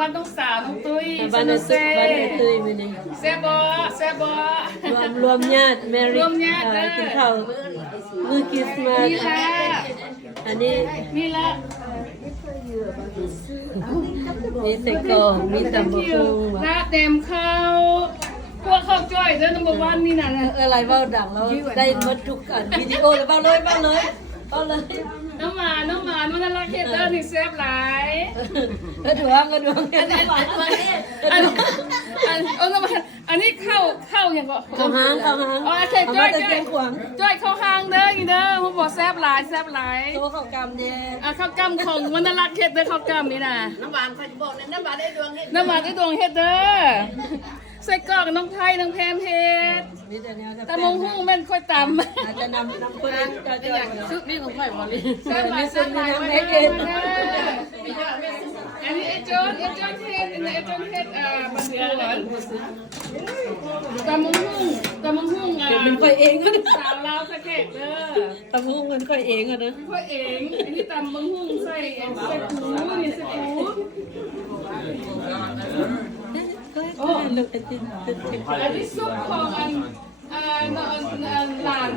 บ้านต้องสาวน้องตุ้ย บ้าน ส ไอ้ นุก ตุ้ย เซ่ บ้านไอ้ตุ้ยมื้อนี้ แซ่บบ่แซ่บบ่ รวมญาติแมรี่ รวมญาติเด้อ กินข้าวมื้อคริสต์มาส นี่แหละ อันนี้ นี่แหละ นี่ใส่กรอกมีตำบักหุ่ง ลาเต็มข้าวพวกข้าวจ้อยเด้อ number 1นี่น่ะ อะไรเว้าดังแล้วได้หมดทุกอันวิดีโอเลยเว้าเลยเว้าเลยเว้าเลย น้ำหวานมันน่ารักเฮ็ดเด้อนี่แซ่บหลาย ดวงอันนี้ อันนี้เข้าอย่างก็ เข้าห้าง อ๋อโอเค เอา จ้ มา อย แต่ จ้ เสี อย ยงขวาง จ้อยเข้าห้างเด้ออีเด้อผมบอกแซ่บหลายแซ่บหลาย โตเข้ากรรมเด้ ข้าวกำของมันน่ารักเฮ็ดเด้อข้าวกำนี่น่ะ น้ำหวานคอยจะบอกเลยน้ำหวานได้ดวงเฮ็ด น้ำหวานได้ดวงเฮ็ดเด้อใส่กรอกน้องไทยน้องแพมเฮ็ด มีแต่แนวจะ ตำมงหุ่งแม่นค่อยตำ อาจจะนำคนนั้นจะจ่อย นี่ของข่อยบ่เลย แซ่บหลายแซ่บหลาย อัน แม่เอ็น นี้ไอ้โจนเฮ็ดบันเทือนตำมงหุ่งเป็นค่อยเองก็ สาวลาวตะเข็บเด้อ ตำหุ่งมันค่อยเองอ่ะนะ ค่อยเองอันนี้ตำมงหุ่งใส่ปูนี่ใส่ปู โอ้ลูกติด อันนี้ซุปของหลาน